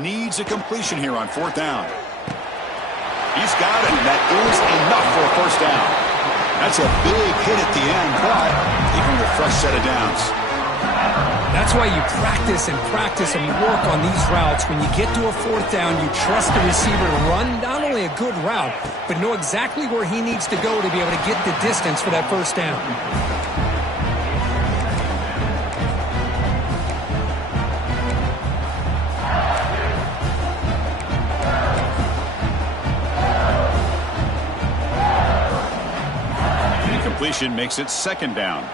Needs a completion here on 4th down. He's got it, and that is enough for a first down. That's a big hit at the end, but even with a fresh set of downs. That's why you practice and practice and work on these routes. When you get to a 4th down, you trust the receiver to run not only a good route, but know exactly where he needs to go to be able to get the distance for that first down. Completion makes it 2nd down.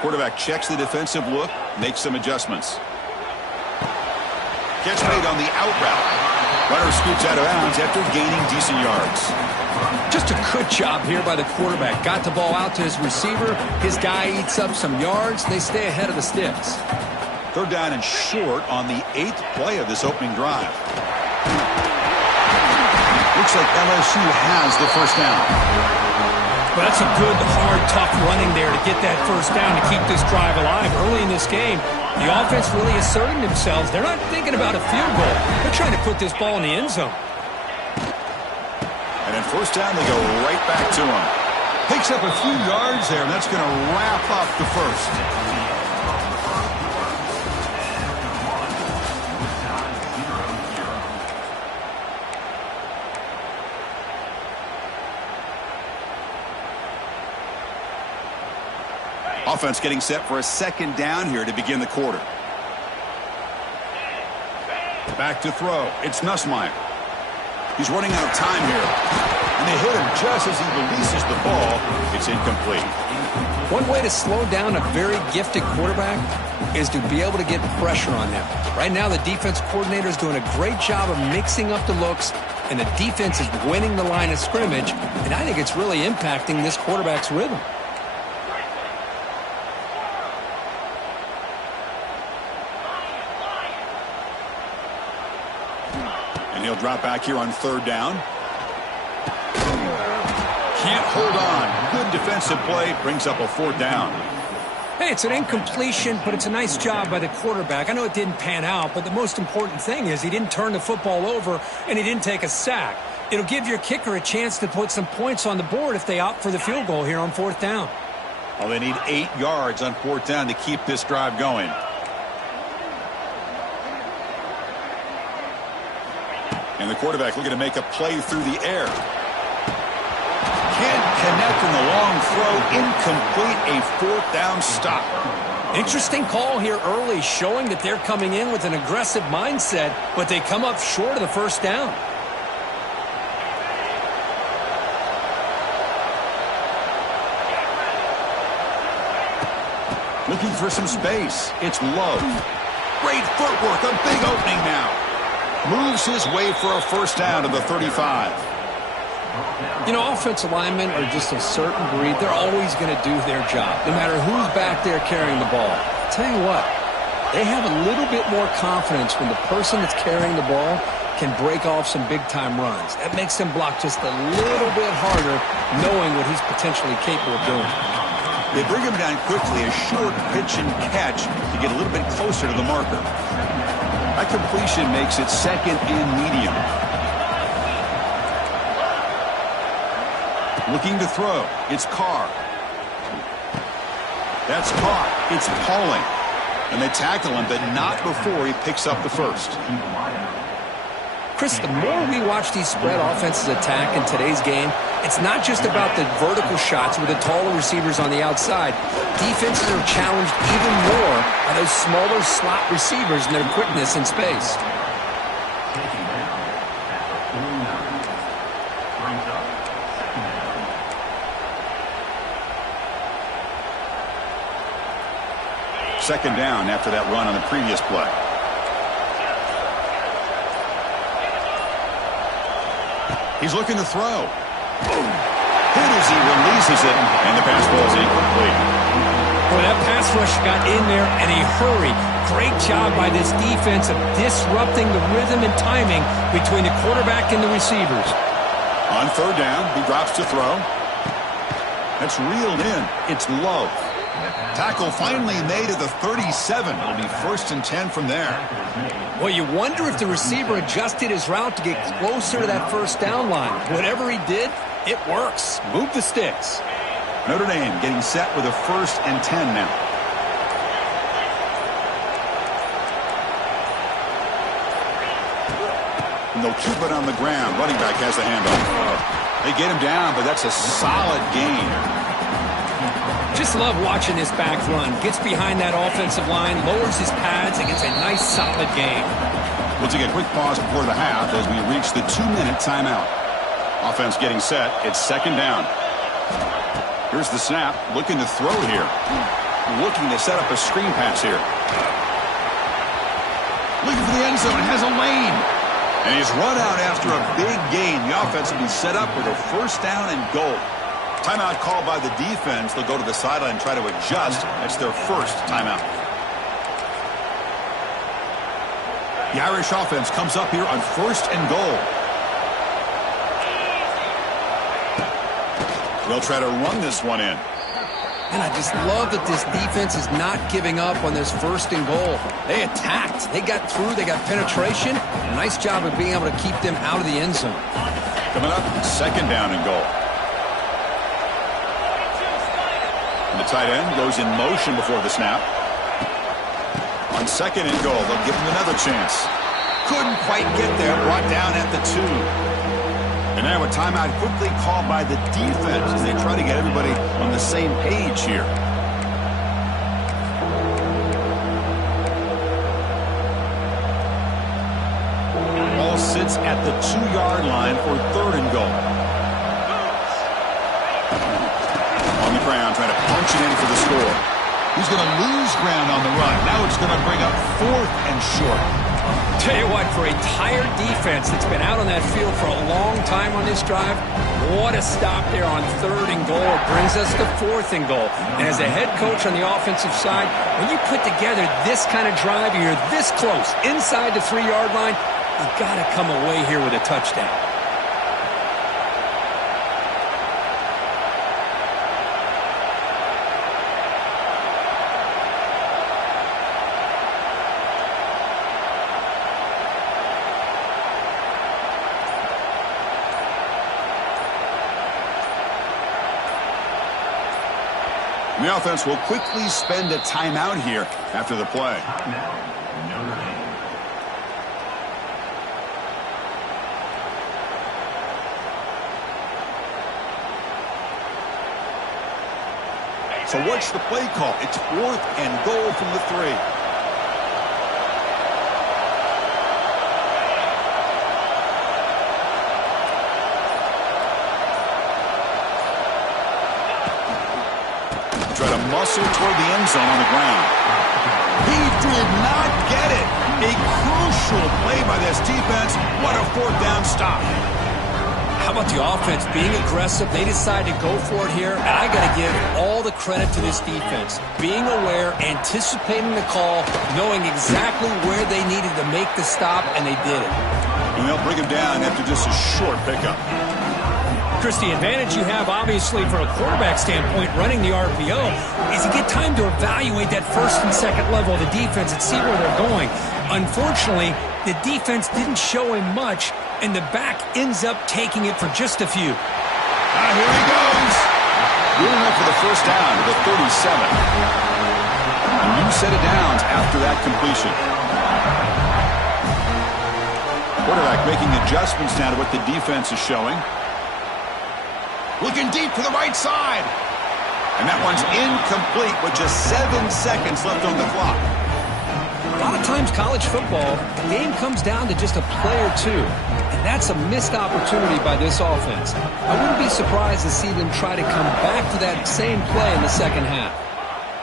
Quarterback checks the defensive look, makes some adjustments. Catch made on the out route. Runner scoots out of bounds after gaining decent yards. Just a good job here by the quarterback. Got the ball out to his receiver. His guy eats up some yards. They stay ahead of the sticks. 3rd down and short on the 8th play of this opening drive. Looks like LSU has the first down. Well, that's a good, hard, tough running there to get that first down to keep this drive alive. Early in this game, the offense really asserting themselves. They're not thinking about a field goal. They're trying to put this ball in the end zone. And then 1st down, they go right back to him. Picks up a few yards there, and that's going to wrap up the first. Offense getting set for a 2nd down here to begin the quarter. Back to throw. It's Nussmeier. He's running out of time here. And they hit him just as he releases the ball. It's incomplete. One way to slow down a very gifted quarterback is to be able to get pressure on him. Right now, the defense coordinator is doing a great job of mixing up the looks, and the defense is winning the line of scrimmage. And I think it's really impacting this quarterback's rhythm. He'll drop back here on 3rd down. Can't hold on. Good defensive play. Brings up a 4th down. Hey, it's an incompletion, but it's a nice job by the quarterback. I know it didn't pan out, but the most important thing is he didn't turn the football over and he didn't take a sack. It'll give your kicker a chance to put some points on the board if they opt for the field goal here on 4th down. Well, they need 8 yards on 4th down to keep this drive going. And the quarterback looking to make a play through the air. Can't connect in the long throw. Incomplete. A 4th down stop. Interesting call here early, showing that they're coming in with an aggressive mindset, but they come up short of the first down. Looking for some space. It's Love. Great footwork. A big opening now. Moves his way for a first down to the 35. You know, offensive linemen are just a certain breed. They're always going to do their job, no matter who's back there carrying the ball. I'll tell you what, they have a little bit more confidence when the person that's carrying the ball can break off some big-time runs. That makes them block just a little bit harder, knowing what he's potentially capable of doing. They bring him down quickly, a short pitch and catch to get a little bit closer to the marker. That completion makes it 2nd and medium. Looking to throw. It's Carr. That's caught. It's Pauling. And they tackle him, but not before he picks up the first. Chris, the more we watch these spread offenses attack in today's game, it's not just about the vertical shots with the taller receivers on the outside. Defenses are challenged even more by those smaller slot receivers and their quickness in space. Second down after that run on the previous play. He's looking to throw. Hit as he releases it, and the pass ball is incomplete. Boy, that pass rush got in there in a hurry. Great job by this defense of disrupting the rhythm and timing between the quarterback and the receivers. On 3rd down, he drops to throw. That's reeled in. It's Love. Tackle finally made at the 37. It'll be 1st and 10 from there. Well, you wonder if the receiver adjusted his route to get closer to that first down line. Whatever he did, it works. Move the sticks. Notre Dame getting set with a 1st and 10 now. And they'll keep it on the ground. Running back has the handoff. They get him down, but that's a solid gain. Just love watching this back run. Gets behind that offensive line, lowers his pads, and gets a nice, solid gain. We'll take a quick pause before the half as we reach the 2-minute timeout. Offense getting set. It's 2nd down. Here's the snap. Looking to throw here. Looking to set up a screen pass here. Looking for the end zone. Has a lane. And he's run out after a big gain. The offense will be set up with a 1st down and goal. Timeout called by the defense. They'll go to the sideline and try to adjust. That's their 1st timeout. The Irish offense comes up here on 1st and goal. They'll try to run this one in. And I just love that this defense is not giving up on this 1st and goal. They attacked. They got through. They got penetration. Nice job of being able to keep them out of the end zone. Coming up, 2nd down and goal. The tight end goes in motion before the snap. On 2nd and goal, they'll give him another chance. Couldn't quite get there, brought down at the 2. And now a timeout quickly called by the defense as they try to get everybody on the same page here. Ball sits at the 2-yard line for 3rd and goal. Ground, trying to punch it in for the score. He's going to lose ground on the run. Now it's going to bring up 4th and short. Tell you what, for a tired defense that's been out on that field for a long time on this drive, what a stop there on 3rd and goal. It brings us to 4th and goal. And as a head coach on the offensive side, when you put together this kind of drive, you're this close inside the 3-yard line, you've got to come away here with a touchdown. The offense will quickly spend a timeout here after the play. So what's the play call? It's 4th and goal from the 3. Try to muscle toward the end zone on the ground. He did not get it. A crucial play by this defense. What a 4th down stop. How about the offense being aggressive? They decide to go for it here, and I got to give all the credit to this defense. Being aware, anticipating the call, knowing exactly where they needed to make the stop, and they did it. And they'll bring him down after just a short pickup. Chris, the advantage you have, obviously, from a quarterback standpoint, running the RPO, is you get time to evaluate that 1st and 2nd level of the defense and see where they're going. Unfortunately, the defense didn't show him much, and the back ends up taking it for just a few. Here he goes. Moving up for the 1st down to the 37. A new set of downs after that completion. Quarterback making adjustments now to what the defense is showing. Looking deep to the right side. And that one's incomplete with just 7 seconds left on the clock. A lot of times college football, the game comes down to just a play or two. And that's a missed opportunity by this offense. I wouldn't be surprised to see them try to come back to that same play in the 2nd half.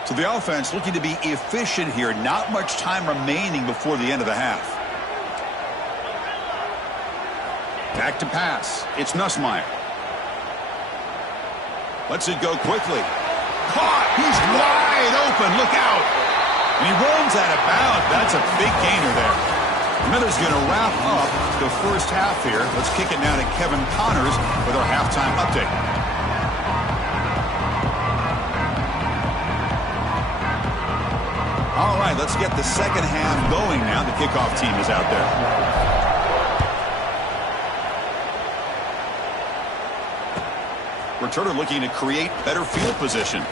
So the offense looking to be efficient here. Not much time remaining before the end of the half. Back to pass. It's Nussmeier. Lets it go quickly. Caught! He's wide open. Look out! And he runs out of bounds. That's a big gainer there. Miller's going to wrap up the 1st half here. Let's kick it now to Kevin Connors with our halftime update. right, let's get the second half going now. The kickoff team is out there. Returner looking to create better field position.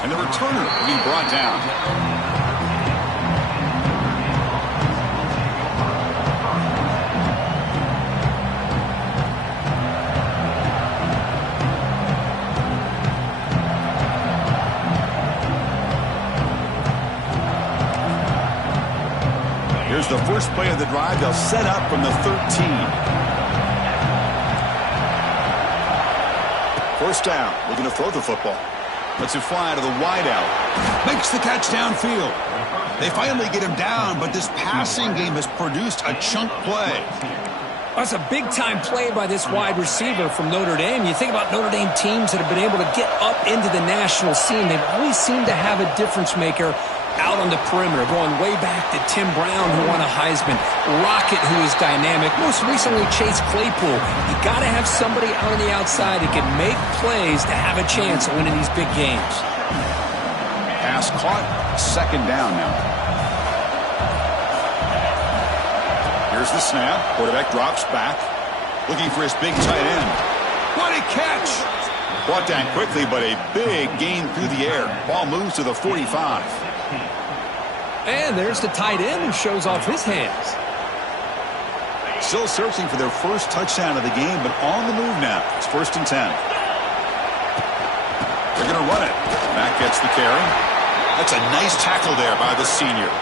And the returner being brought down. Here's the first play of the drive. They'll set up from the 13. First down. Looking to throw the football. Lets it fly to the wideout. Makes the catch downfield. They finally get him down, but this passing game has produced a chunk play. That's a big-time play by this wide receiver from Notre Dame. You think about Notre Dame teams that have been able to get up into the national scene. They've always seemed to have a difference maker out on the perimeter, going way back to Tim Brown, who won a Heisman, Rocket, who is dynamic, most recently Chase Claypool. You got to have somebody out on the outside that can make plays to have a chance of winning these big games. Pass caught, second down now. Here's the snap. Quarterback drops back, looking for his big tight end. What a catch! Brought down quickly, but a big gain through the air. Ball moves to the 45. And there's the tight end who shows off his hands. Still searching for their first touchdown of the game, but on the move now. It's 1st and 10. They're going to run it. Mack gets the carry. That's a nice tackle there by the senior.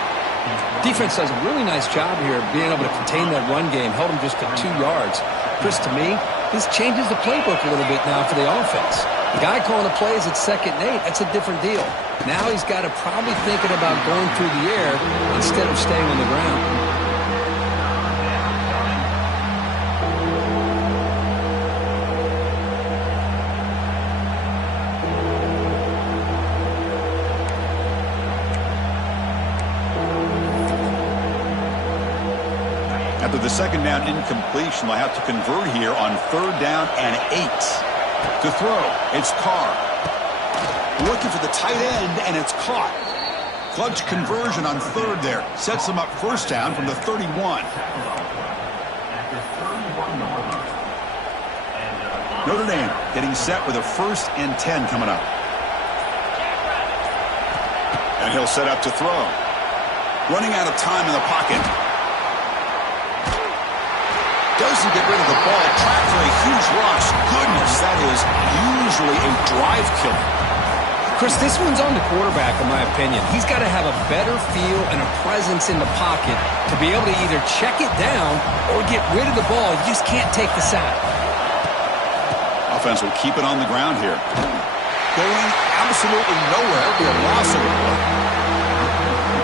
Defense does a really nice job here of being able to contain that run game. Held him just to 2 yards. Chris, to me, this changes the playbook a little bit now for the offense. The guy calling the plays at 2nd and 8, that's a different deal. Now he's got to probably thinking about going through the air instead of staying on the ground. After the second down incompletion, they'll have to convert here on 3rd down and 8. To throw, it's Carr. Looking for the tight end, and it's caught. Clutch conversion on 3rd there. Sets them up 1st down from the 31. Notre Dame getting set with a 1st and 10 coming up. And he'll set up to throw. Running out of time in the pocket. Doesn't get rid of the ball. Trapped for a huge loss. Goodness, that is usually a drive killer. Chris, this one's on the quarterback, in my opinion. He's got to have a better feel and a presence in the pocket to be able to either check it down or get rid of the ball. You just can't take the sack. Offense will keep it on the ground here. Going absolutely nowhere. It'll be a loss of the play.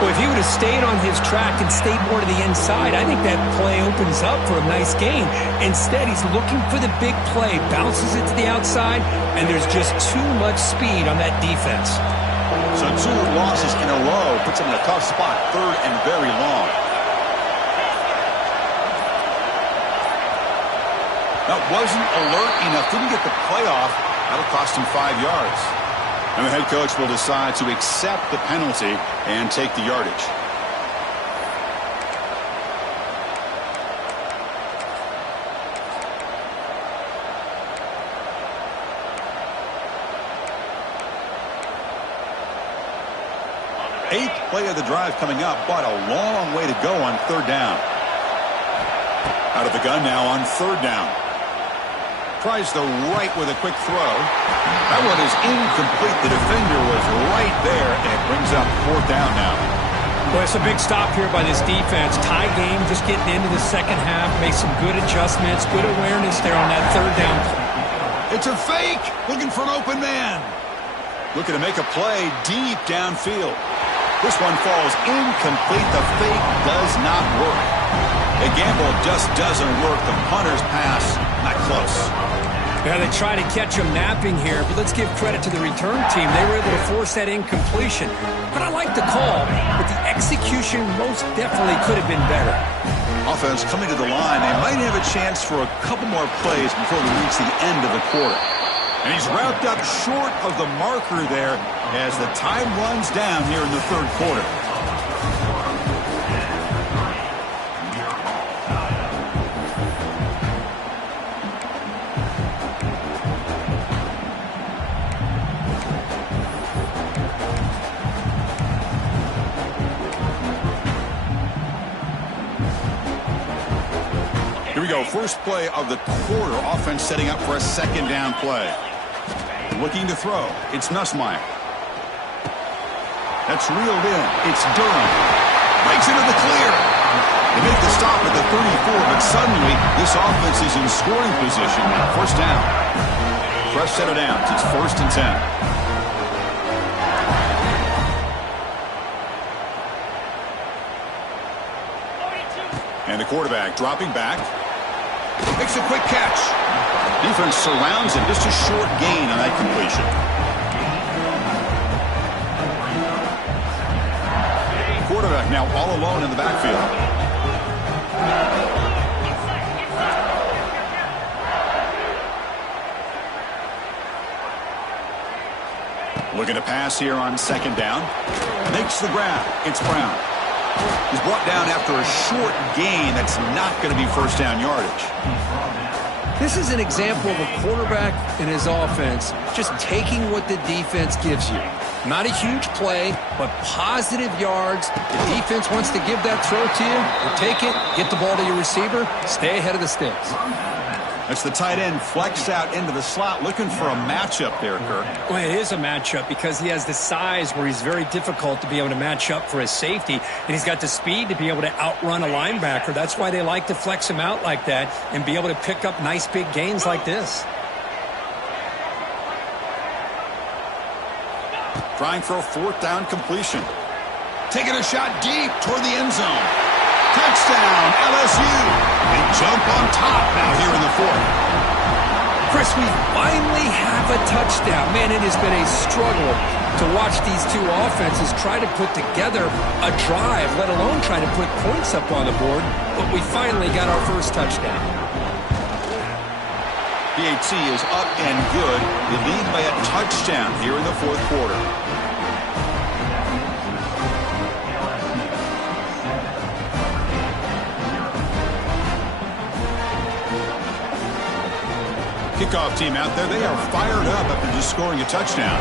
Well, if he would have stayed on his track and stayed more to the inside, I think that play opens up for a nice gain. Instead, he's looking for the big play, bounces it to the outside, and there's just too much speed on that defense. So 2 losses in a row puts him in a tough spot, 3rd and very long. That wasn't alert enough, didn't get the play off. That'll cost him 5 yards. And the head coach will decide to accept the penalty and take the yardage. Eighth play of the drive coming up, but a long way to go on 3rd down. Out of the gun now on 3rd down. Tries the right with a quick throw. That one is incomplete. The defender was right there, and it brings up 4th down now. Well, it's a big stop here by this defense. Tie game, just getting into the second half. Make some good adjustments, good awareness there on that 3rd down. It's a fake. Looking for an open man. Looking to make a play deep downfield. This one falls incomplete. The fake does not work. A gamble just doesn't work. The punter's pass, not close. Yeah, they try to catch him napping here, but let's give credit to the return team. They were able to force that incompletion. But I like the call, but the execution most definitely could have been better. Offense coming to the line. They might have a chance for a couple more plays before we reach the end of the quarter. And he's wrapped up short of the marker there as the time runs down here in the 3rd quarter. Here we go. First play of the quarter. Offense setting up for a second down play. Looking to throw. It's Nussmeier. That's reeled in. It's Durham. Breaks into the clear. They make the stop at the 34, but suddenly this offense is in scoring position now. First down. Fresh set of downs. It's 1st and 10. And the quarterback dropping back. Makes a quick catch. Defense surrounds him. Just a short gain on that completion. Quarterback now all alone in the backfield. Looking to pass here on second down. Makes the grab. It's Brown. He's brought down after a short gain. That's not going to be first down yardage. This is an example of a quarterback and his offense just taking what the defense gives you. Not a huge play, but positive yards. The defense wants to give that throw to you. You take it, get the ball to your receiver, stay ahead of the sticks. That's the tight end flexed out into the slot, looking for a matchup there, Kirk. Well, it is a matchup because he has the size where he's very difficult to be able to match up for his safety, and he's got the speed to be able to outrun a linebacker. That's why they like to flex him out like that and be able to pick up nice big gains like this. Trying for a fourth down completion. Taking a shot deep toward the end zone. Touchdown, LSU. They jump on top now here in the fourth. Chris, we finally have a touchdown. Man, it has been a struggle to watch these two offenses try to put together a drive, let alone try to put points up on the board. But we finally got our first touchdown. PAT is up and good. They lead by a touchdown here in the fourth quarter. Kickoff team out there, they are fired up after just scoring a touchdown.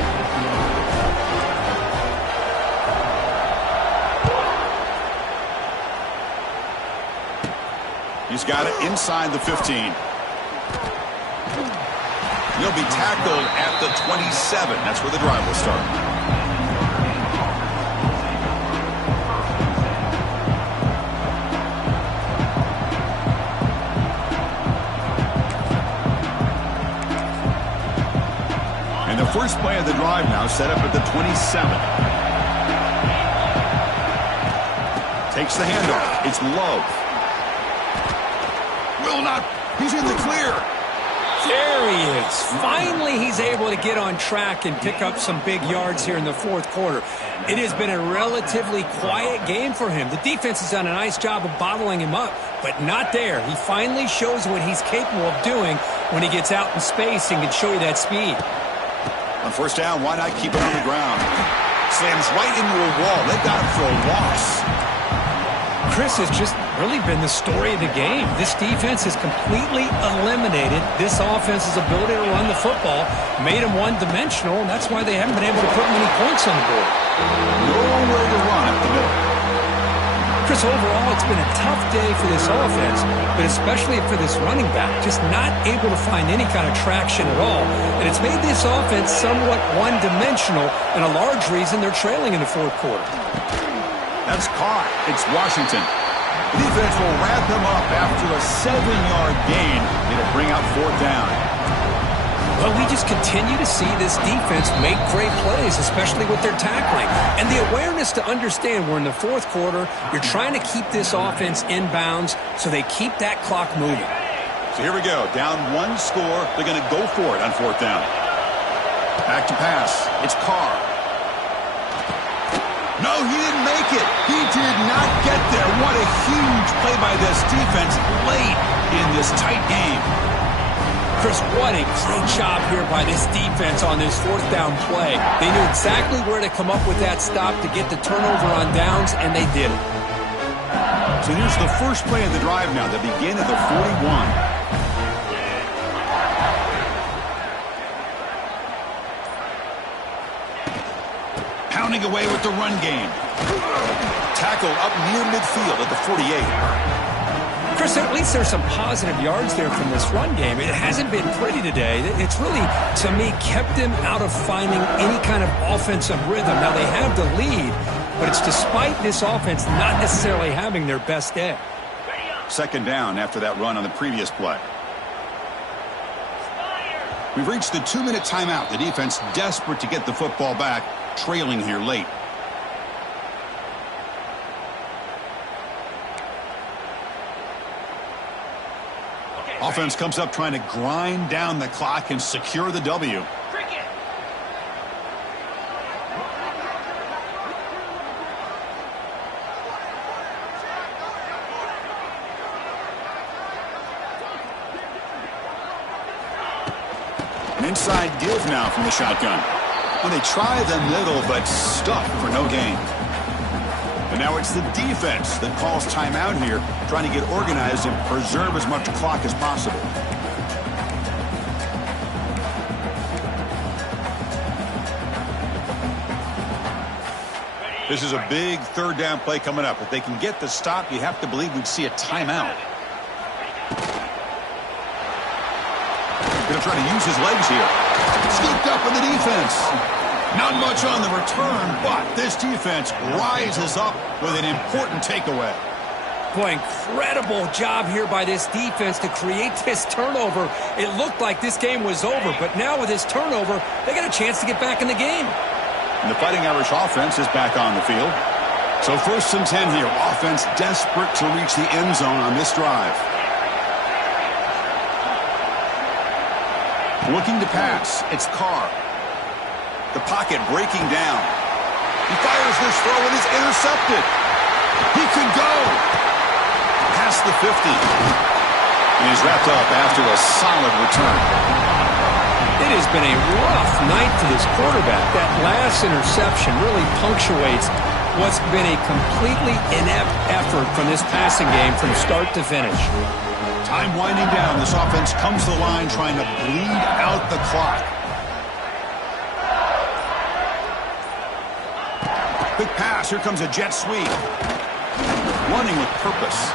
He's got it inside the 15. He'll be tackled at the 27. That's where the drive will start. First play of the drive now set up at the 27. Takes the handoff. It's Love. Will not. He's in the clear. There he is. Finally, he's able to get on track and pick up some big yards here in the fourth quarter. It has been a relatively quiet game for him. The defense has done a nice job of bottling him up, but not there. He finally shows what he's capable of doing when he gets out in space and can show you that speed. On first down, why not keep it on the ground? Slams right into a wall. They got it for a loss. Chris has just really been the story of the game. This defense has completely eliminated this offense's ability to run the football, made them one-dimensional, and that's why they haven't been able to put many points on the board. Nowhere to run up the middle. Chris, overall, it's been a tough day for this offense, but especially for this running back, just not able to find any kind of traction at all. And it's made this offense somewhat one-dimensional, and a large reason they're trailing in the fourth quarter. That's caught. It's Washington. The defense will wrap him up after a 7-yard gain. It'll bring out fourth down. Well, we just continue to see this defense make great plays, especially with their tackling. And the awareness to understand we're in the fourth quarter, you're trying to keep this offense in bounds so they keep that clock moving. So here we go. Down one score. They're going to go for it on fourth down. Back to pass. It's Carr. No, he didn't make it. He did not get there. What a huge play by this defense late in this tight game. Chris, what a great job here by this defense on this fourth down play. They knew exactly where to come up with that stop to get the turnover on downs, and they did it. So here's the first play of the drive now, the begin of the 41. Pounding away with the run game. Tackle up near midfield at the 48. Chris, at least there's some positive yards there from this run game. It hasn't been pretty today. It's really, to me, kept them out of finding any kind of offensive rhythm. Now, they have the lead, but it's despite this offense not necessarily having their best day. Second down after that run on the previous play. We've reached the 2-minute timeout. The defense desperate to get the football back, trailing here late. Offense comes up trying to grind down the clock and secure the W. An inside give now from the shotgun. Well, they try the middle, but stuck for no gain. And now it's the defense that calls timeout here, trying to get organized and preserve as much clock as possible. This is a big third down play coming up. If they can get the stop, you have to believe we'd see a timeout. Going to try to use his legs here. Scooped up in the defense. Not much on the return, but this defense rises up with an important takeaway. Boy, incredible job here by this defense to create this turnover. It looked like this game was over, but now with this turnover, they got a chance to get back in the game. And the Fighting Irish offense is back on the field. So 1st and 10 here. Offense desperate to reach the end zone on this drive. Looking to pass. It's Carr. The pocket breaking down. He fires this throw and is intercepted. He could go past the 50. And he's wrapped up after a solid return. It has been a rough night for this quarterback. That last interception really punctuates what's been a completely inept effort from this passing game from start to finish. Time winding down. This offense comes to the line trying to bleed out the clock. Quick pass. Here comes a jet sweep. Running with purpose.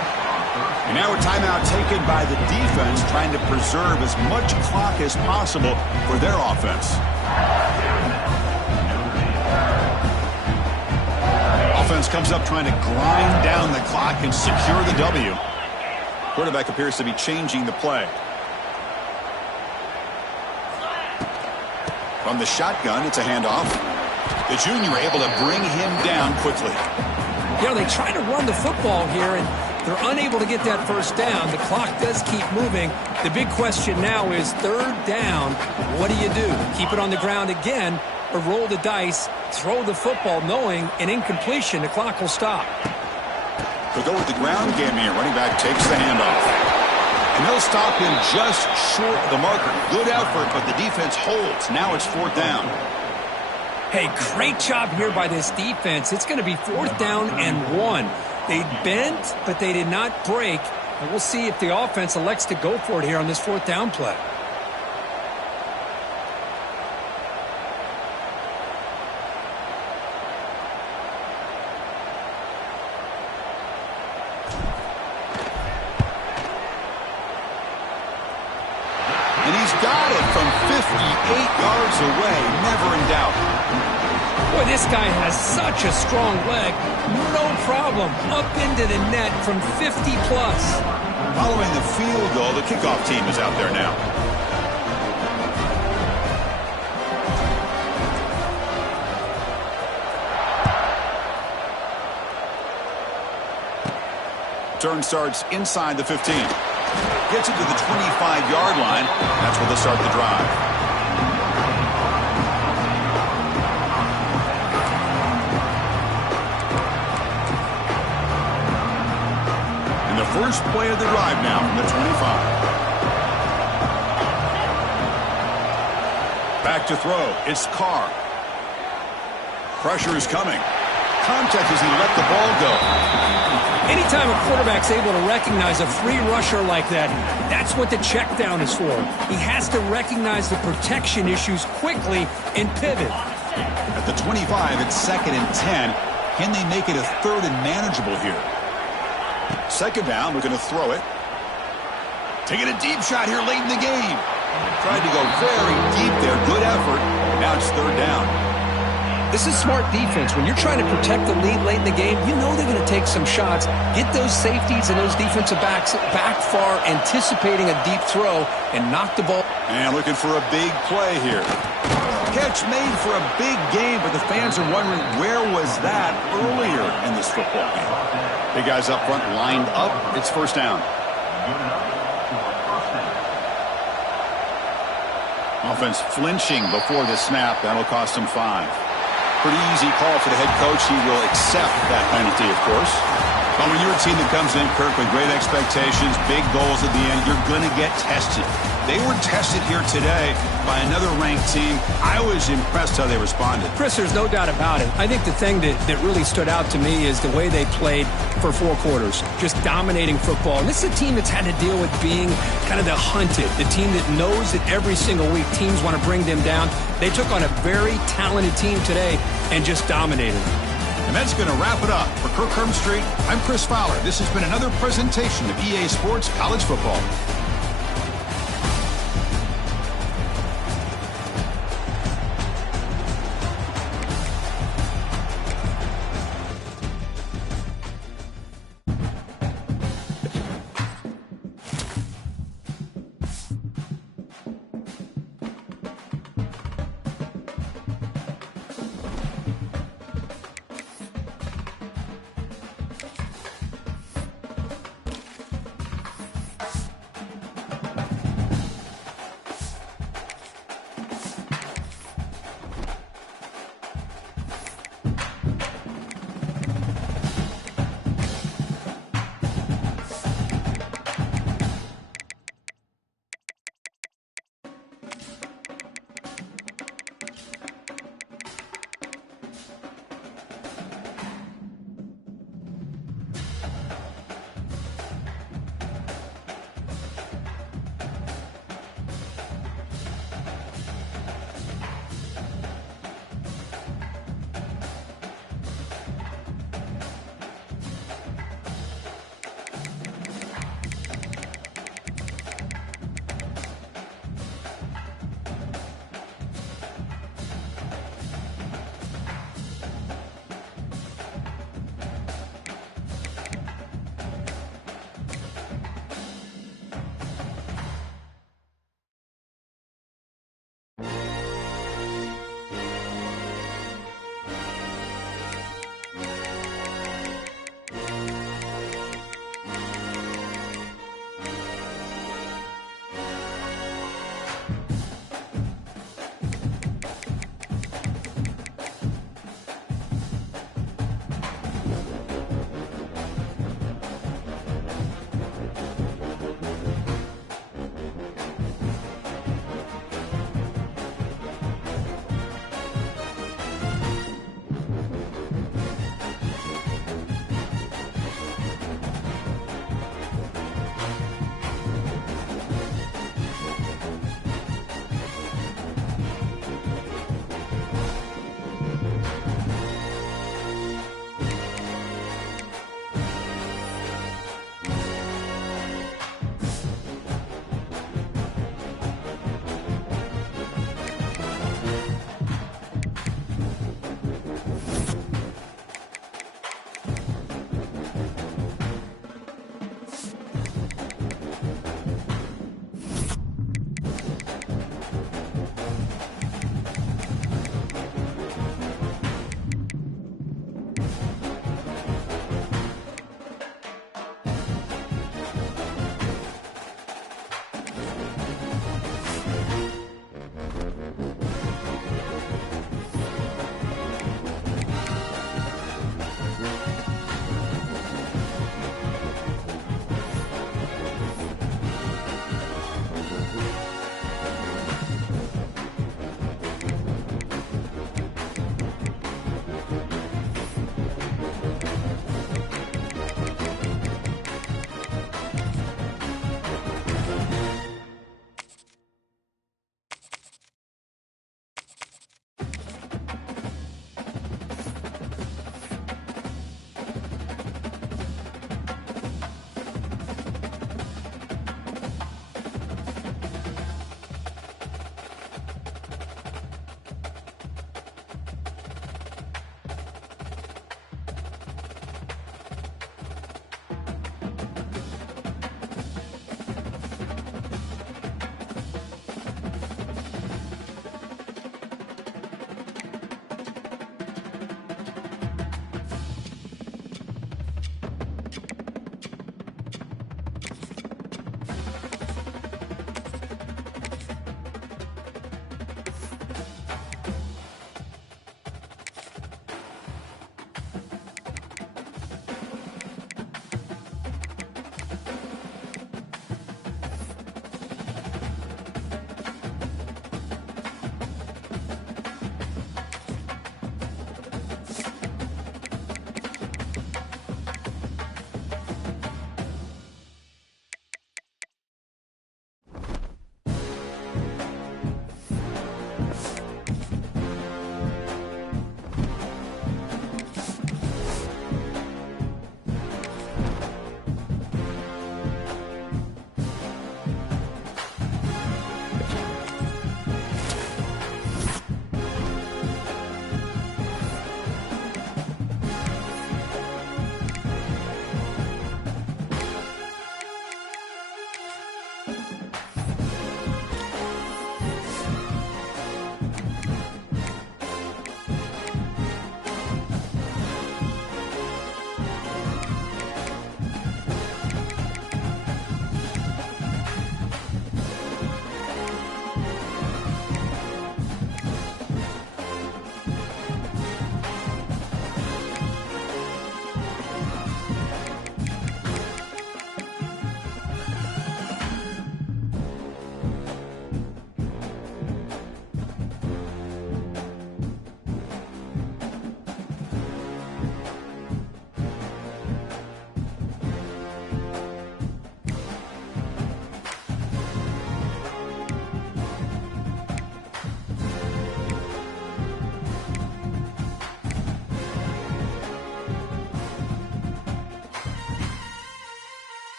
And now a timeout taken by the defense trying to preserve as much clock as possible for their offense. Offense comes up trying to grind down the clock and secure the W. Quarterback appears to be changing the play. From the shotgun, it's a handoff. The junior able to bring him down quickly. You know, they try to run the football here, and they're unable to get that first down. The clock does keep moving. The big question now is 3rd down. What do? Keep it on the ground again, or roll the dice, throw the football, knowing an incompletion, the clock will stop. They'll go with the ground game here. Running back takes the handoff. And they'll stop him just short of the marker. Good effort, but the defense holds. Now it's 4th down. Hey, great job here by this defense. It's going to be 4th down and 1. They bent, but they did not break. And we'll see if the offense elects to go for it here on this 4th down play. And he's got it from 58 yards away. Never in doubt. Boy, this guy has such a strong leg. No problem. Up into the net from 50-plus. Following the field goal, the kickoff team is out there now. Turn starts inside the 15. Gets it to the 25-yard line. That's where they'll start the drive. First play of the drive now from the 25. Back to throw. It's Carr. Pressure is coming. Contact as he let the ball go. Anytime a quarterback's able to recognize a free rusher like that, that's what the check down is for. He has to recognize the protection issues quickly and pivot. At the 25, it's 2nd and 10. Can they make it a 3rd and manageable here? 2nd down, we're going to throw it. Taking a deep shot here late in the game. Tried to go very deep there. Good effort. Now it's third down. This is smart defense. When you're trying to protect the lead late in the game, you know they're going to take some shots. Get those safeties and those defensive backs back far, anticipating a deep throw, and knock the ball. And looking for a big play here. Catch made for a big game, but the fans are wondering where was that earlier in this football game. Big guys up front lined up. It's first down. Offense flinching before the snap. That'll cost him 5. Pretty easy call for the head coach. He will accept that penalty, of course. But when you're a team that comes in, Kirk, with great expectations, big goals at the end, you're going to get tested. They were tested here today by another ranked team. I was impressed how they responded. Chris, there's no doubt about it. I think the thing that really stood out to me is the way they played for 4 quarters, just dominating football. And this is a team that's had to deal with being kind of the hunted, the team that knows that every single week teams want to bring them down. They took on a very talented team today and just dominated. And that's going to wrap it up. For Kirk Herbstreit, I'm Chris Fowler. This has been another presentation of EA Sports College Football.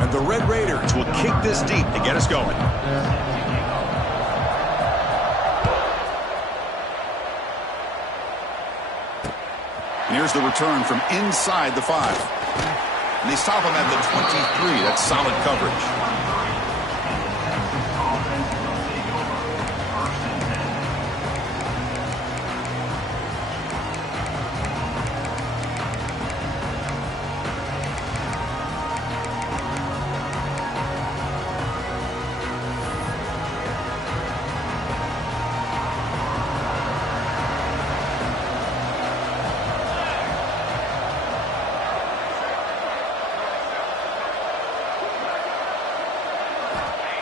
And the Red Raiders will kick this deep to get us going. And here's the return from inside the 5. And they stop him at the 23. That's solid coverage.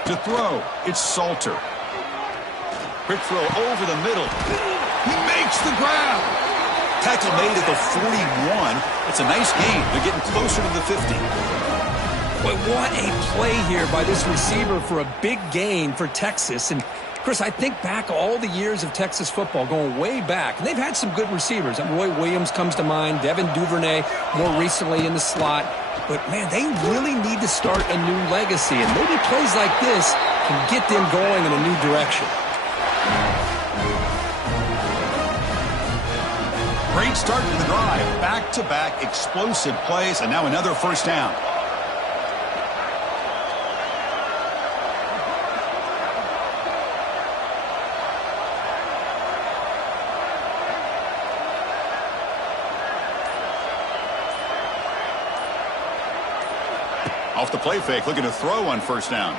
To throw, it's Salter. Quick throw over the middle. He makes the grab. Tackle made at the 41. It's a nice gain. They're getting closer to the 50. Boy, what a play here by this receiver for a big gain for Texas. And, Chris, I think back all the years of Texas football, going way back, and they've had some good receivers. Roy Williams comes to mind, Devin Duvernay more recently in the slot. But, man, they really need to start a new legacy, and maybe plays like this can get them going in a new direction. Great start to the drive. Back-to-back explosive plays, and now another first down. Off the play fake, looking to throw on first down.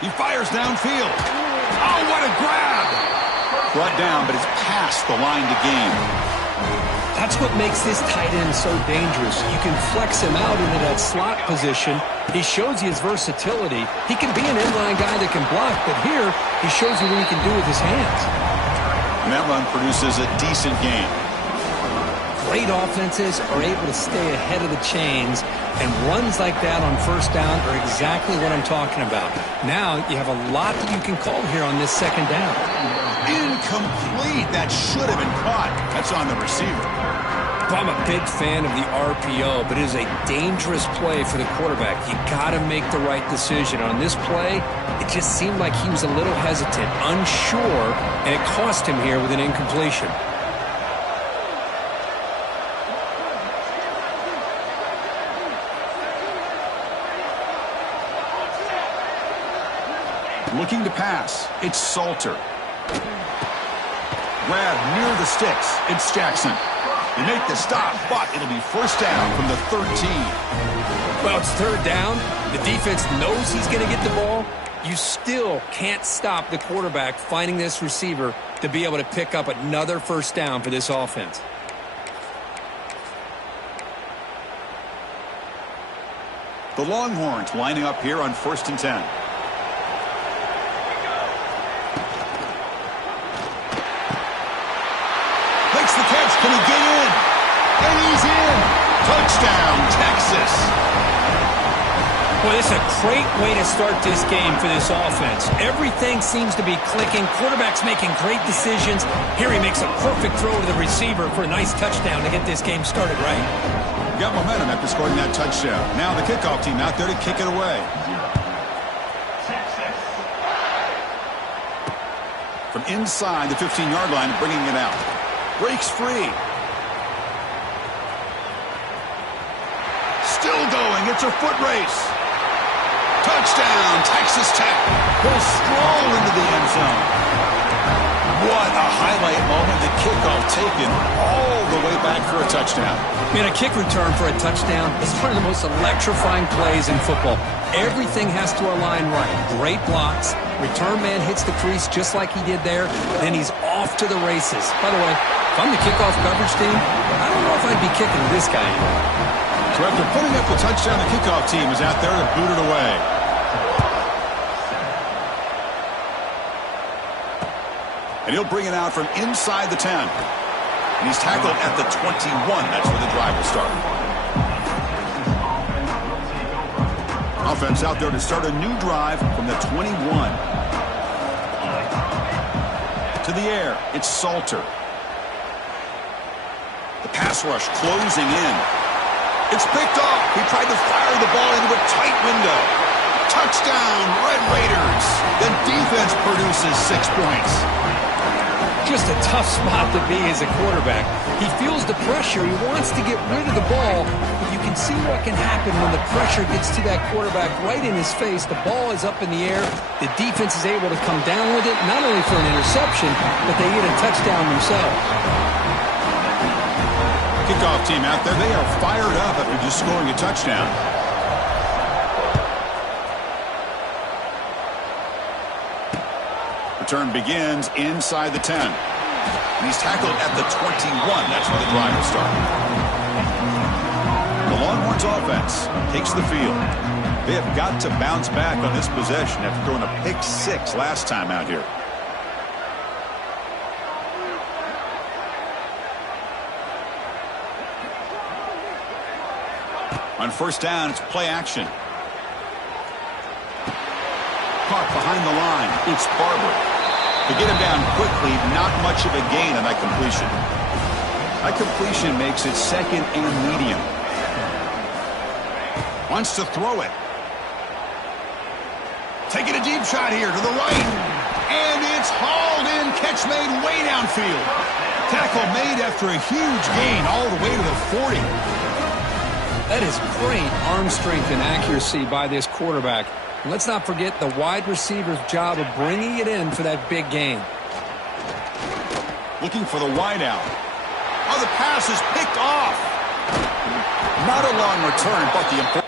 He fires downfield. Oh, what a grab! Brought down, but it's past the line to gain. That's what makes this tight end so dangerous. You can flex him out into that slot position. He shows you his versatility. He can be an inline guy that can block, but here he shows you what he can do with his hands. And that run produces a decent gain. Great offenses are able to stay ahead of the chains, and runs like that on first down are exactly what I'm talking about. Now you have a lot that you can call here on this second down. Incomplete. That should have been caught. That's on the receiver. I'm a big fan of the RPO, but it is a dangerous play for the quarterback. You got to make the right decision. On this play, it just seemed like he was a little hesitant, unsure, and it cost him here with an incompletion. Looking to pass. It's Salter. Grab near the sticks. It's Jackson. You make the stop, but it'll be first down from the 13. Well, it's third down. The defense knows he's going to get the ball. You still can't stop the quarterback finding this receiver to be able to pick up another first down for this offense. The Longhorns lining up here on 1st and 10. Makes the catch. Can he get in? And he's in. Touchdown, Texas. Well, this is a great way to start this game for this offense. Everything seems to be clicking. Quarterback's making great decisions. Here he makes a perfect throw to the receiver for a nice touchdown to get this game started right. Got momentum after scoring that touchdown. Now the kickoff team out there to kick it away. From inside the 15-yard line, bringing it out. Breaks free. Still going. It's a foot race. Touchdown, Texas Tech. Will stroll into the end zone. What a highlight moment. The kickoff taken all the way back for a touchdown. Man, a kick return for a touchdown is one of the most electrifying plays in football. Everything has to align right. Great blocks. Return man hits the crease just like he did there. Then he's off to the races. By the way, if I'm the kickoff coverage team, I don't know if I'd be kicking this guy anymore. So after putting up the touchdown, the kickoff team is out there to boot it away. And he'll bring it out from inside the 10. And he's tackled at the 21. That's where the drive will start. Offense out there to start a new drive from the 21. To the air, it's Salter. The pass rush closing in. It's picked off. He tried to fire the ball into a tight window. Touchdown, Red Raiders. The defense produces 6 points. Just a tough spot to be as a quarterback. He feels the pressure. He wants to get rid of the ball, but you can see what can happen when the pressure gets to that quarterback right in his face. The ball is up in the air. The defense is able to come down with it, not only for an interception, but they get a touchdown themselves. Kickoff team out there, they are fired up after just scoring a touchdown. Return begins inside the 10. And he's tackled at the 21. That's where the drive will start. The Longhorns offense takes the field. They have got to bounce back on this possession after throwing a pick 6 last time out here. On first down, it's play action. Caught behind the line. It's Barber. To get him down quickly, not much of a gain on that completion. That completion makes it second and medium. Wants to throw it. Taking a deep shot here to the right. And it's hauled in. Catch made way downfield. Tackle made after a huge gain all the way to the 40. That is great arm strength and accuracy by this quarterback. And let's not forget the wide receiver's job of bringing it in for that big gain. Looking for the wide out. Oh, the pass is picked off. Not a long return, but the important.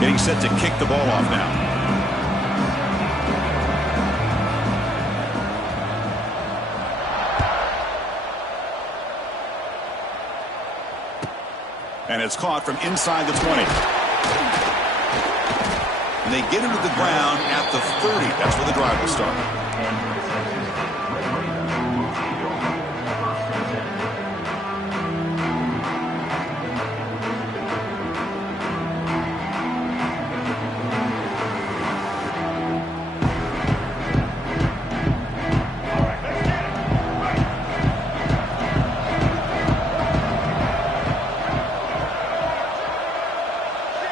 Getting set to kick the ball off now. And it's caught from inside the 20. And they get him to the ground at the 30. That's where the drive will start.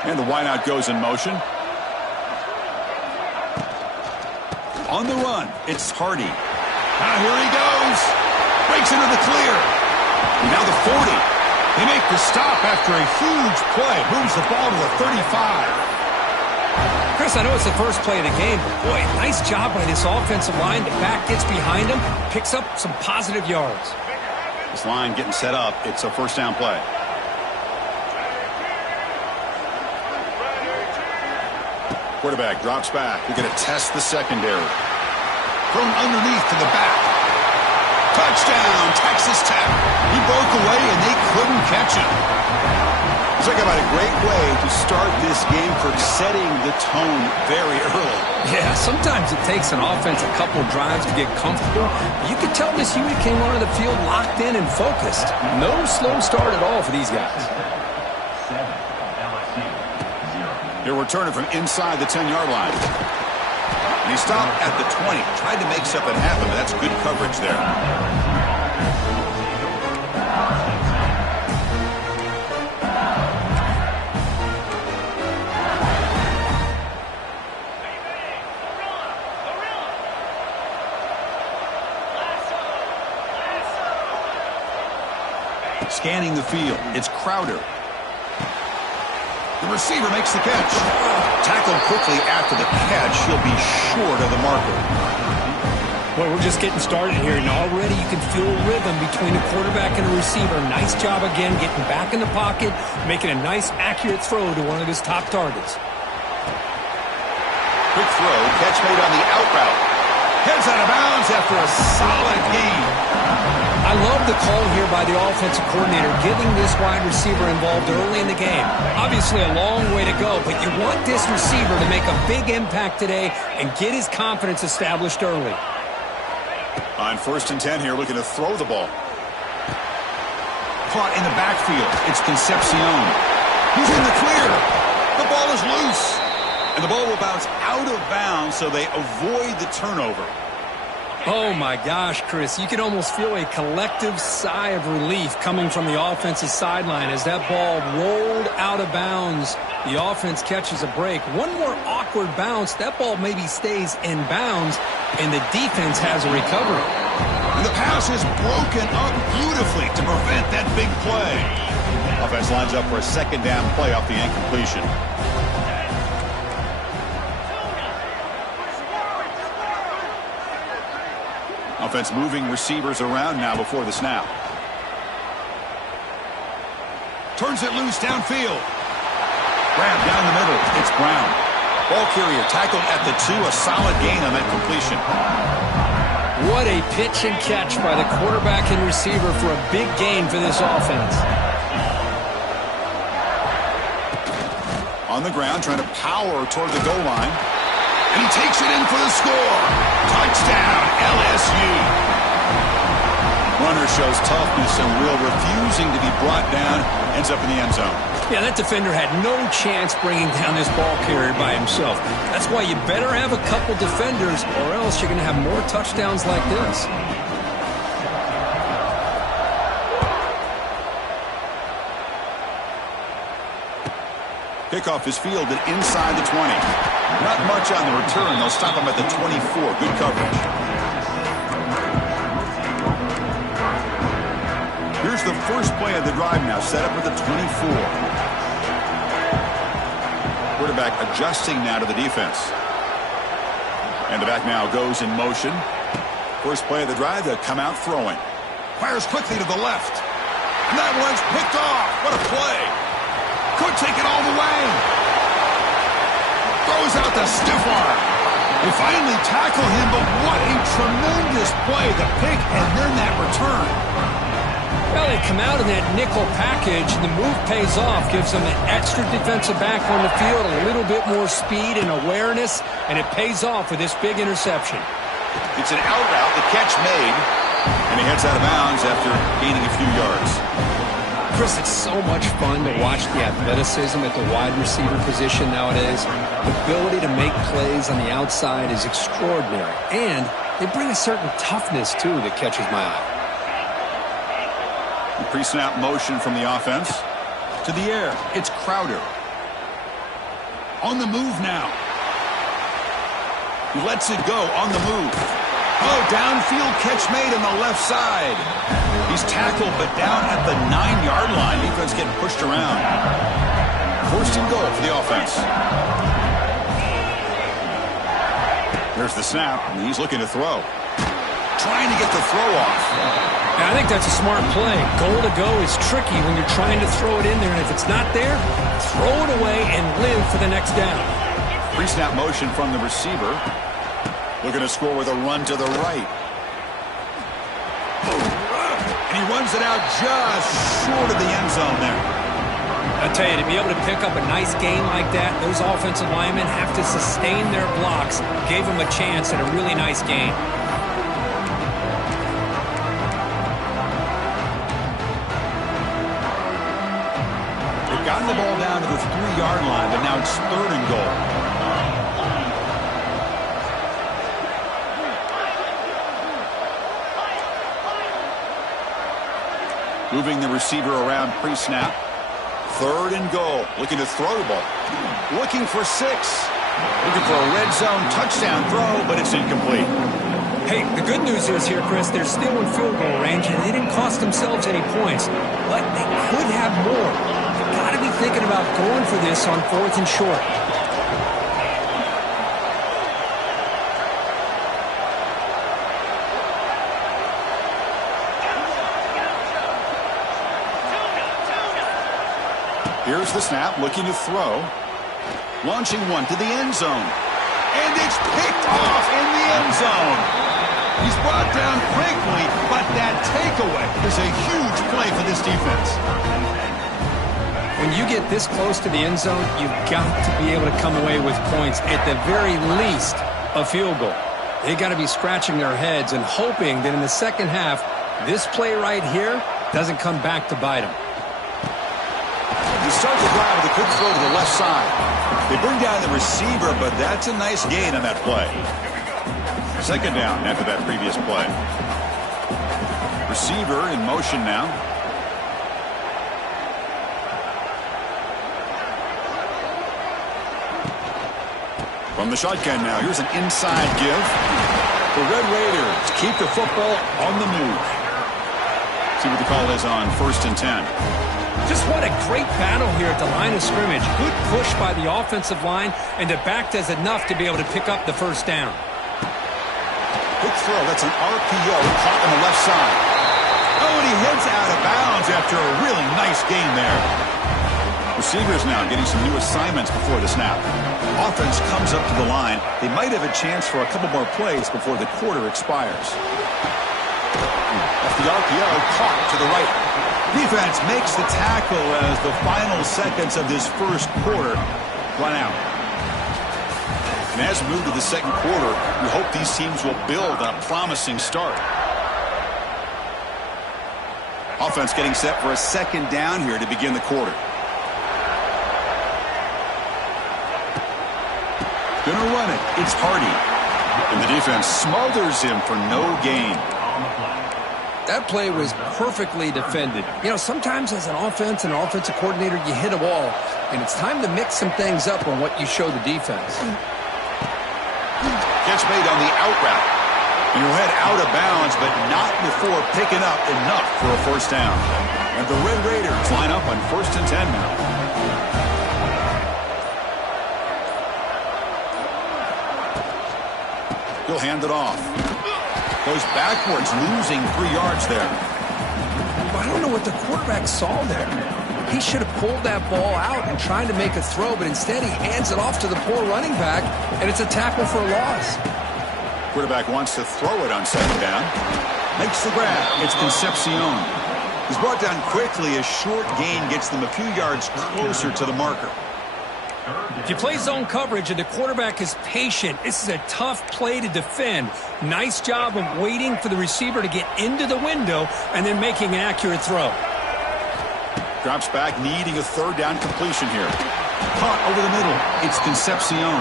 And the wideout goes in motion. On the run, it's Hardy. Now here he goes. Breaks into the clear. And now the 40. They make the stop after a huge play. Moves the ball to the 35. Chris, I know it's the first play of the game, but boy, nice job by this offensive line. The back gets behind him, picks up some positive yards. This line getting set up. It's a first down play. Quarterback drops back. We're going to test the secondary. Thrown underneath to the back. Touchdown, Texas Tech. He broke away, and they couldn't catch him. Talk about a great way to start this game for setting the tone very early. Yeah, sometimes it takes an offense a couple drives to get comfortable. You could tell this unit came onto the field locked in and focused. No slow start at all for these guys. They're returning from inside the 10-yard line. And he stopped at the 20. Tried to make something happen, but that's good coverage there. Scanning the field. It's Crowder. The receiver makes the catch. Tackled quickly after the catch. He'll be short of the marker. Well, we're just getting started here, and already you can feel a rhythm between the quarterback and the receiver. Nice job again getting back in the pocket, making a nice, accurate throw to one of his top targets. Quick throw. Catch made on the out route. Heads out of bounds after a solid gain. I love the call here by the offensive coordinator, getting this wide receiver involved early in the game. Obviously a long way to go, but you want this receiver to make a big impact today and get his confidence established early. On 1st and 10 here, looking to throw the ball. Caught in the backfield. It's Concepcion. He's in the clear. The ball is loose. And the ball will bounce out of bounds, so they avoid the turnover. Oh, my gosh, Chris. You can almost feel a collective sigh of relief coming from the offensive sideline as that ball rolled out of bounds. The offense catches a break. One more awkward bounce. That ball maybe stays in bounds, and the defense has a recovery. And the pass is broken up beautifully to prevent that big play. Offense lines up for a second down play off the incompletion. Offense moving receivers around now before the snap. Turns it loose downfield. Grab down the middle. It's Brown. Ball carrier tackled at the 2. A solid gain on that completion. What a pitch and catch by the quarterback and receiver for a big gain for this offense. On the ground, trying to power toward the goal line. And he takes it in for the score. Touchdown, LSU. Runner shows toughness and will, refusing to be brought down. Ends up in the end zone. Yeah, that defender had no chance bringing down this ball carrier by himself. That's why you better have a couple defenders, or else you're going to have more touchdowns like this. Kickoff is fielded inside the 20. Not much on the return. They'll stop him at the 24. Good coverage. Here's the first play of the drive now, set up at the 24. Quarterback adjusting now to the defense. And the back now goes in motion. First play of the drive, they'll come out throwing. Fires quickly to the left. And that one's picked off. What a play. Could take it all the way. Throws out the stiff arm. They finally tackle him, but what a tremendous play. The pick and then that return. Well, they come out in that nickel package, and the move pays off. Gives them an extra defensive back on the field, a little bit more speed and awareness, and it pays off with this big interception. It's an out route, the catch made, and he heads out of bounds after gaining a few yards. Chris, it's so much fun to watch the athleticism at the wide receiver position nowadays. The ability to make plays on the outside is extraordinary. And they bring a certain toughness, too, that catches my eye. Pre-snap motion from the offense. To the air, it's Crowder. On the move now. He lets it go on the move. Oh, downfield catch made on the left side. He's tackled, but down at the 9-yard line. Defense getting pushed around. First and goal for the offense. There's the snap, and he's looking to throw. Trying to get the throw off. I think that's a smart play. Goal to go is tricky when you're trying to throw it in there, and if it's not there, throw it away and live for the next down. Pre-snap motion from the receiver. Looking to score with a run to the right. And he runs it out just short of the end zone there. I tell you, to be able to pick up a nice game like that, those offensive linemen have to sustain their blocks. Gave them a chance at a really nice game. They've gotten the ball down to the 3-yard line, but now it's third and goal. Moving the receiver around pre-snap. Third and goal. Looking to throw the ball. Looking for 6. Looking for a red zone touchdown throw, but it's incomplete. Hey, the good news is here, Chris, they're still in field goal range, and they didn't cost themselves any points. But they could have more. They've got to be thinking about going for this on 4th and short. Here's the snap, looking to throw. Launching one to the end zone. And it's picked off in the end zone. He's brought down quickly, but that takeaway is a huge play for this defense. When you get this close to the end zone, you've got to be able to come away with points, at the very least, a field goal. They got to be scratching their heads and hoping that in the second half, this play right here doesn't come back to bite them. He starts the drive with a quick throw to the left side. They bring down the receiver, but that's a nice gain on that play. Second down after that previous play. Receiver in motion now. From the shotgun now, here's an inside give. The Red Raiders keep the football on the move. See what the call is on 1st and 10. Just what a great battle here at the line of scrimmage. Good push by the offensive line, and the back does enough to be able to pick up the first down. Quick throw. That's an RPO caught on the left side. Oh, and he heads out of bounds after a really nice gain there. Receivers now getting some new assignments before the snap. Offense comes up to the line. They might have a chance for a couple more plays before the quarter expires. Off the RPO, caught to the right. Defense makes the tackle as the final seconds of this first quarter run out. And as we move to the second quarter, we hope these teams will build on a promising start. Offense getting set for a second down here to begin the quarter. Gonna run it. It's Hardy. And the defense smothers him for no gain. That play was perfectly defended. You know, sometimes as an offense and an offensive coordinator, you hit a wall, and it's time to mix some things up on what you show the defense. Catch made on the out route. And he'll head out of bounds, but not before picking up enough for a first down. And the Red Raiders line up on 1st and 10 now. He'll hand it off. Goes backwards, losing 3 yards there. I don't know what the quarterback saw there. He should have pulled that ball out and tried to make a throw, but instead he hands it off to the poor running back, and it's a tackle for a loss. Quarterback wants to throw it on second down. Makes the grab. It's Concepcion. He's brought down quickly. A short gain gets them a few yards closer to the marker. If you play zone coverage and the quarterback is patient, this is a tough play to defend. Nice job of waiting for the receiver to get into the window and then making an accurate throw. Drops back, needing a third down completion here. Caught over the middle. It's Concepcion.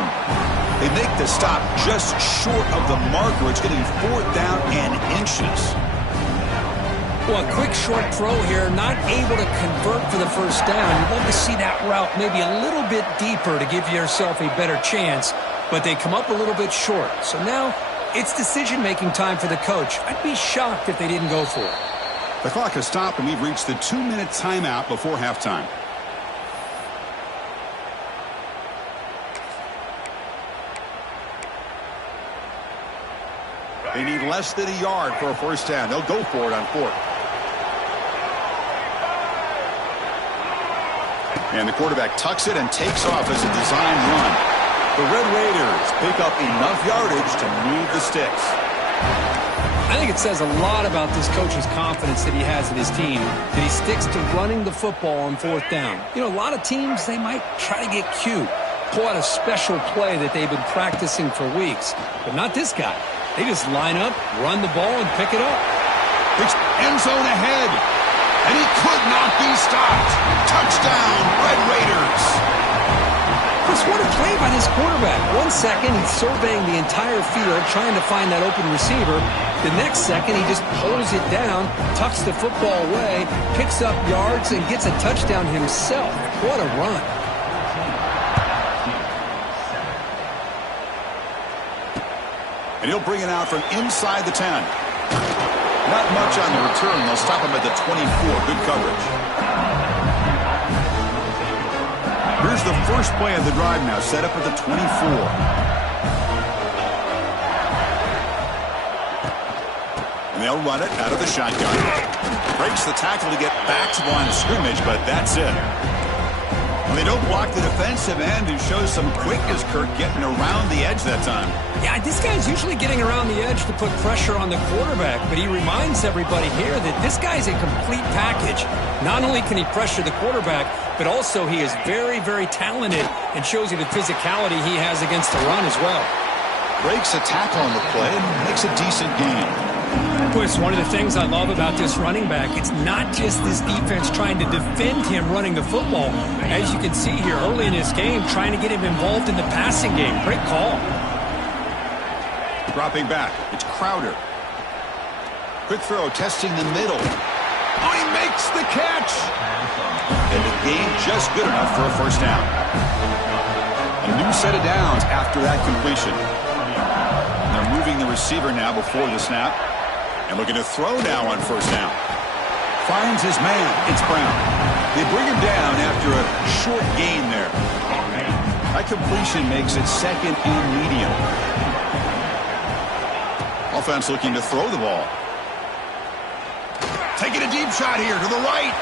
They make the stop just short of the marker. It's getting 4th down and inches. Well, a quick short throw here, not able to convert for the first down. You'd love to see that route maybe a little bit deeper to give yourself a better chance, but they come up a little bit short. So now It's decision-making time for the coach. I'd be shocked if they didn't go for it. The clock has stopped, and we've reached the 2-minute timeout before halftime. They need less than a yard for a first down. They'll go for it on 4th. And the quarterback tucks it and takes off as a design run. The Red Raiders pick up enough yardage to move the sticks. I think it says a lot about this coach's confidence that he has in his team, that he sticks to running the football on 4th down. You know, a lot of teams, they might try to get cute, pull out a special play that they've been practicing for weeks. But not this guy. They just line up, run the ball, and pick it up. It's end zone ahead, and he could not be stopped. Touchdown, Red Raiders. Chris, what a play by this quarterback. 1 second, he's surveying the entire field, trying to find that open receiver. The next second, he just pulls it down, tucks the football away, picks up yards, and gets a touchdown himself. What a run. And he'll bring it out from inside the 10. Not much on the return. They'll stop him at the 24. Good coverage. Here's the first play of the drive now, set up at the 24. And they'll run it out of the shotgun. Breaks the tackle to get back to the line of scrimmage, but that's it. Well, they don't block the defensive end and show some quickness, Kirk, getting around the edge that time. Yeah, this guy's usually getting around the edge to put pressure on the quarterback, but he reminds everybody here that this guy's a complete package. Not only can he pressure the quarterback, but also he is very, very talented and shows you the physicality he has against the run as well. Breaks a tackle on the play and makes a decent gain. Chris, one of the things I love about this running back, it's not just this defense trying to defend him running the football. As you can see here early in this game, trying to get him involved in the passing game. Great call. Dropping back, it's Crowder. Quick throw, testing the middle. Oh, he makes the catch! And the gain just good enough for a first down. A new set of downs after that completion. And they're moving the receiver now before the snap. And looking to throw now on first down. Finds his man, it's Brown. They bring him down after a short gain there. That completion makes it second and medium. Offense looking to throw the ball. Taking a deep shot here to the right.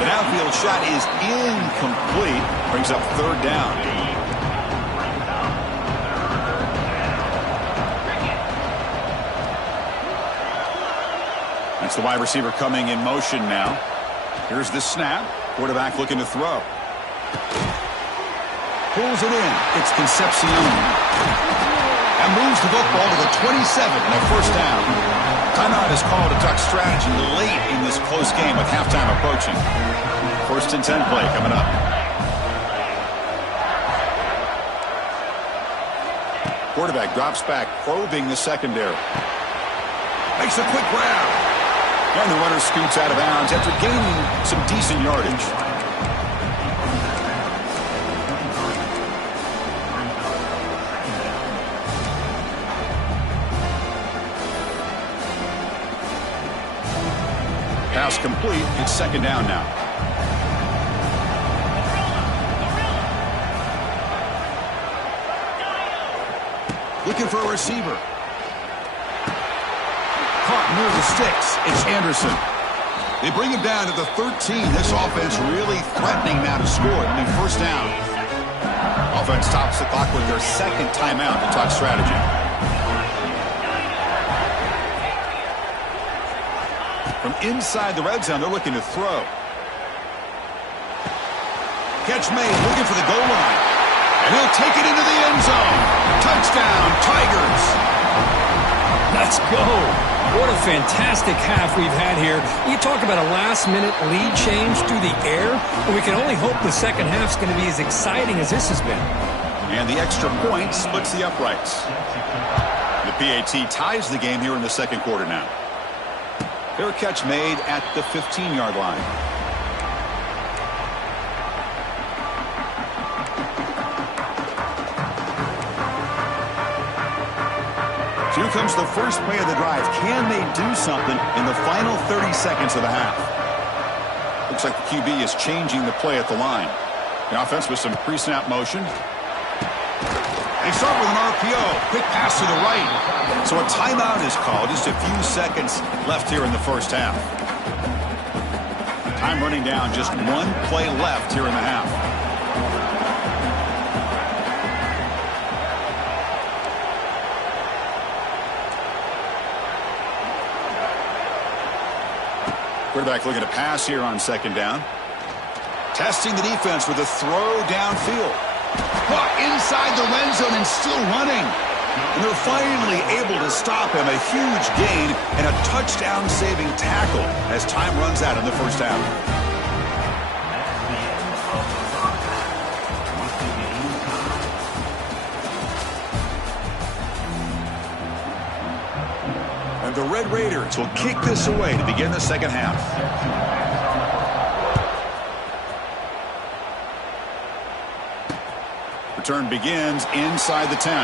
The downfield shot is incomplete. Brings up third down. That's the wide receiver coming in motion now. Here's the snap. Quarterback looking to throw. Pulls it in. It's Concepcion. And moves the football to the 27 and a first down. Timeout is called to duck strategy late in this close game with halftime approaching. First and 10 play coming up. Quarterback drops back, probing the secondary. Makes a quick grab. And the runner scoots out of bounds after gaining some decent yardage. Pass complete. It's second down now. Looking for a receiver. Caught near the sticks. It's Anderson. They bring him down to the 13. This offense really threatening now to score. It'll be first down. Offense stops the clock with their second timeout to talk strategy. From inside the red zone, they're looking to throw. Catch made, looking for the goal line. And he'll take it into the end zone. Touchdown, Tigers. Let's go. What a fantastic half we've had here. You talk about a last-minute lead change through the air, and we can only hope the second half's going to be as exciting as this has been. And the extra point splits the uprights. The PAT ties the game here in the second quarter now. Fair catch made at the 15-yard line. Here comes the first play of the drive. Can they do something in the final 30 seconds of the half? Looks like the QB is changing the play at the line. The offense with some pre-snap motion. They start with an RPO. Quick pass to the right. So a timeout is called. Just a few seconds left here in the first half. Time running down. Just one play left here in the half. Quarterback looking to pass here on second down. Testing the defense with a throw downfield. Inside the red zone and still running. And they're finally able to stop him. A huge gain and a touchdown-saving tackle as time runs out in the first half. And the Red Raiders will kick this away to begin the second half. Return begins inside the 10.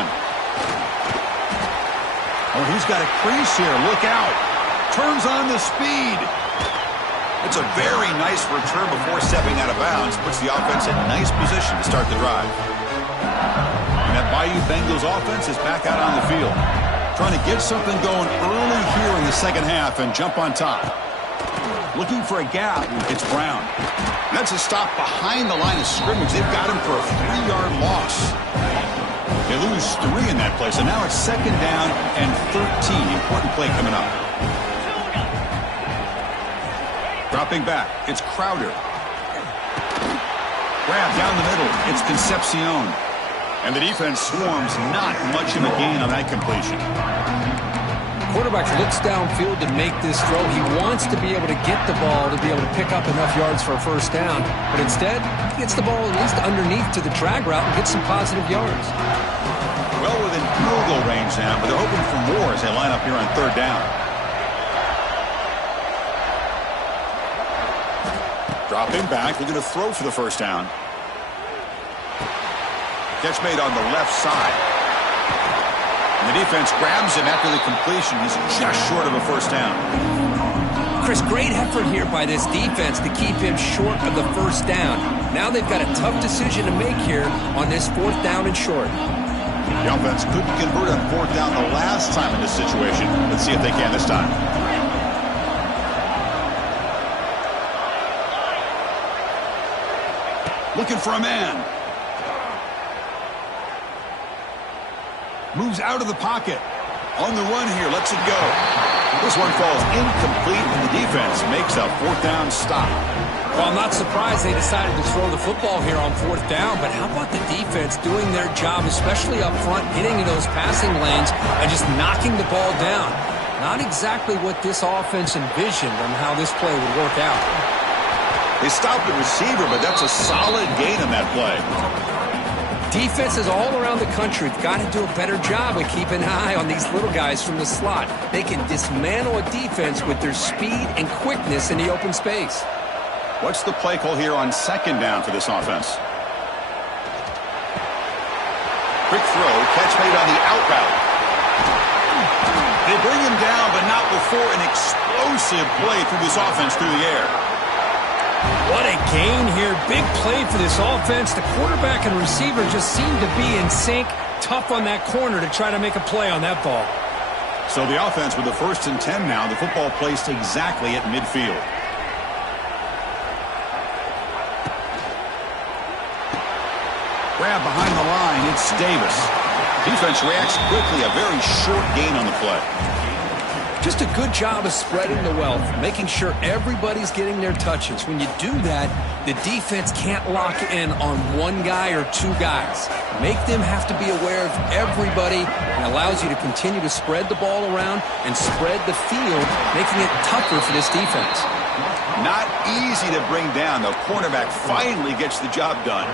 Oh, he's got a crease here. Look out. Turns on the speed. It's a very nice return before stepping out of bounds. Puts the offense in nice position to start the drive. And that Bayou Bengals offense is back out on the field. Trying to get something going early here in the second half and jump on top. Looking for a gap. It's Brown. That's a stop behind the line of scrimmage. They've got him for a 3-yard loss. They lose 3 in that play, so now it's second down and 13. Important play coming up. Dropping back, it's Crowder. Grab down the middle, it's Concepcion. And the defense swarms, not much of a gain on that completion. Quarterback looks downfield to make this throw. He wants to be able to get the ball to be able to pick up enough yards for a first down. But instead, he gets the ball at least underneath to the drag route and gets some positive yards. Well within field goal range now, but they're hoping for more as they line up here on third down. Dropping back, looking to throw for the first down. Catch made on the left side. And the defense grabs him after the completion. He's just short of a first down. Chris, great effort here by this defense to keep him short of the first down. Now they've got a tough decision to make here on this fourth down and short. The offense couldn't convert on fourth down the last time in this situation. Let's see if they can this time. Looking for a man. Moves out of the pocket. On the run here, lets it go. This one falls incomplete, and the defense makes a fourth down stop. Well, I'm not surprised they decided to throw the football here on fourth down, but how about the defense doing their job, especially up front, getting in those passing lanes and just knocking the ball down? Not exactly what this offense envisioned on how this play would work out. They stopped the receiver, but that's a solid gain on that play. Defenses all around the country have got to do a better job of keeping an eye on these little guys from the slot. They can dismantle a defense with their speed and quickness in the open space. What's the play call here on second down for this offense? Quick throw, catch made on the out route. They bring him down, but not before an explosive play through this offense through the air. What a gain here. Big play for this offense. The quarterback and receiver just seem to be in sync. Tough on that corner to try to make a play on that ball. So the offense with the 1st and 10 now. The football placed exactly at midfield. Grab behind the line. It's Davis. Defense reacts quickly. A very short gain on the play. Just a good job of spreading the wealth, making sure everybody's getting their touches. When you do that, the defense can't lock in on one guy or two guys. Make them have to be aware of everybody, and allows you to continue to spread the ball around and spread the field, making it tougher for this defense. Not easy to bring down. The cornerback finally gets the job done.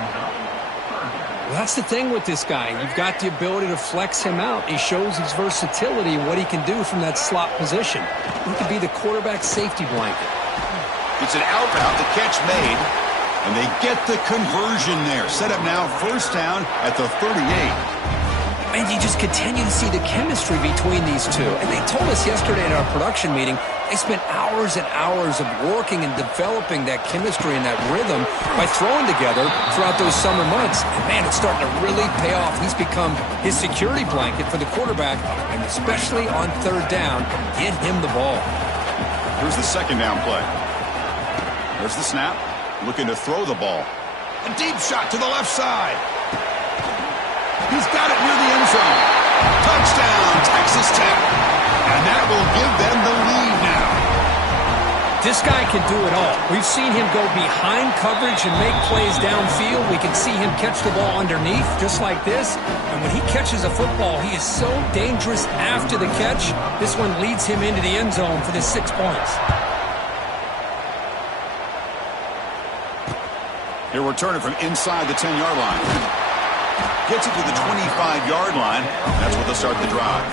Well, that's the thing with this guy. You've got the ability to flex him out. He shows his versatility and what he can do from that slot position. He could be the quarterback safety blanket. It's an out route, the catch made, and they get the conversion there. Set up now, first down at the 38. And you just continue to see the chemistry between these two. And they told us yesterday in our production meeting, they spent hours and hours of working and developing that chemistry and that rhythm by throwing together throughout those summer months. And man, it's starting to really pay off. He's become his security blanket for the quarterback, and especially on third down, get him the ball. Here's the second down play. There's the snap. Looking to throw the ball. A deep shot to the left side. He's got it near the end zone. Touchdown, Texas Tech. And that will give them the lead now. This guy can do it all. We've seen him go behind coverage and make plays downfield. We can see him catch the ball underneath just like this. And when he catches a football, he is so dangerous after the catch. This one leads him into the end zone for the 6 points. He'll return it from inside the 10-yard line. Gets it to the 25-yard line. That's where they'll start the drive.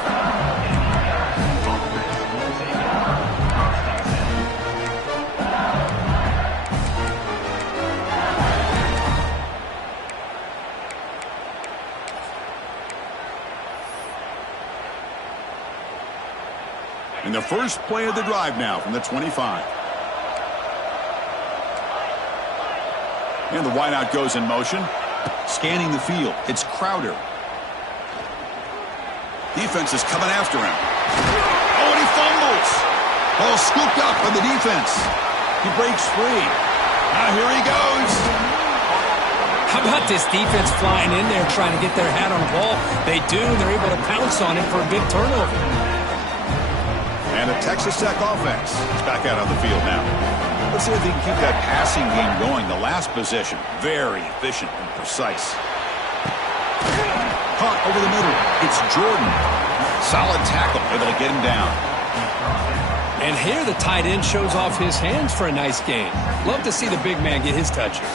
And the first play of the drive now from the 25. And the wideout goes in motion. Scanning the field. It's Crowder. Defense is coming after him. Oh, and he fumbles. Ball scooped up on the defense. He breaks free. Now here he goes. How about this defense flying in there trying to get their hat on the ball? They do, and they're able to pounce on it for a big turnover. And the Texas Tech offense is back out on the field now. Let's see if they can keep that passing game going. The last possession, very efficient and precise. Caught over the middle. It's Jordan. Solid tackle, able to get him down. And here the tight end shows off his hands for a nice game. Love to see the big man get his touches.